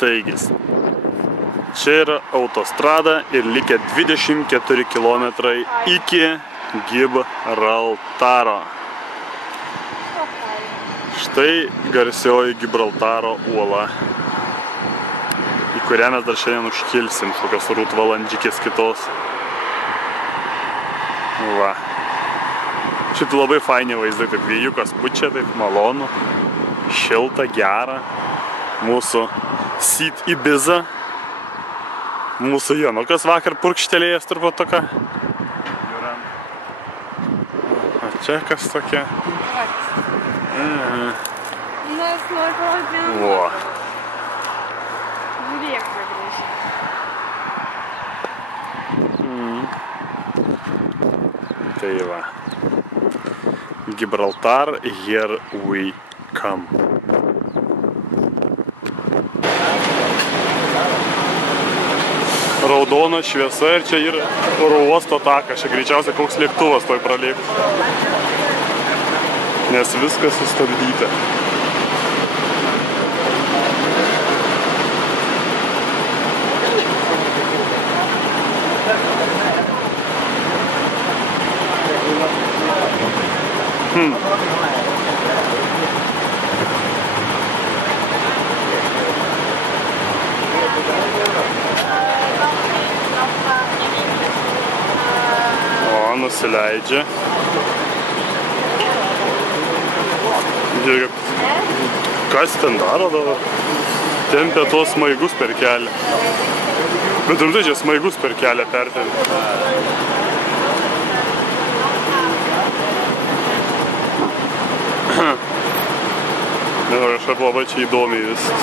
Taigis. Čia yra autostrada ir likę 24 km iki Gibraltaro. Štai garsioji Gibraltaro uola, į kurią mes dar šiandien užkilsim, kokios rūtvalandžikės kitos. Va. Šitai labai faini vaizdai, taip vėjukas pučia, taip malonu, šilta, gera. Mūsų Seat Ibiza. Mūsų Jonukas vakar purkštelėjęs turbūt toką. O čia kas tokia? Nes nori parodyti vieną. Vo. Žiūrėk, kaip gražiai. Tai va. Gibraltar, here we come. Raudona šviesa ir čia yra oro uosto takas. Čia greičiausiai koks lėktuvas toj pralėktų. Nes viskas sustabdyta. O, nusileidžia. Žiūrėk, kas ten daro dabar? Tempia tuos smaigus per kelią. Bet rimtai čia smaigus per kelią pertempia. Nežinau, kažkaip labai čia įdomiai viskas.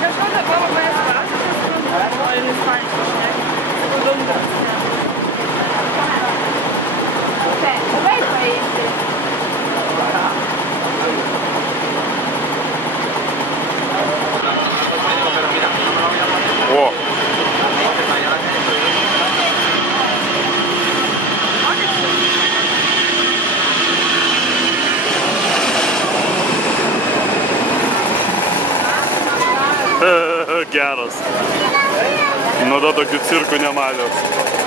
Kažko dabar labai atsiprašau, o ir ispaniškai, ne? Давай поедем. О! Geras. Nu, da tokių cirkų nematęs.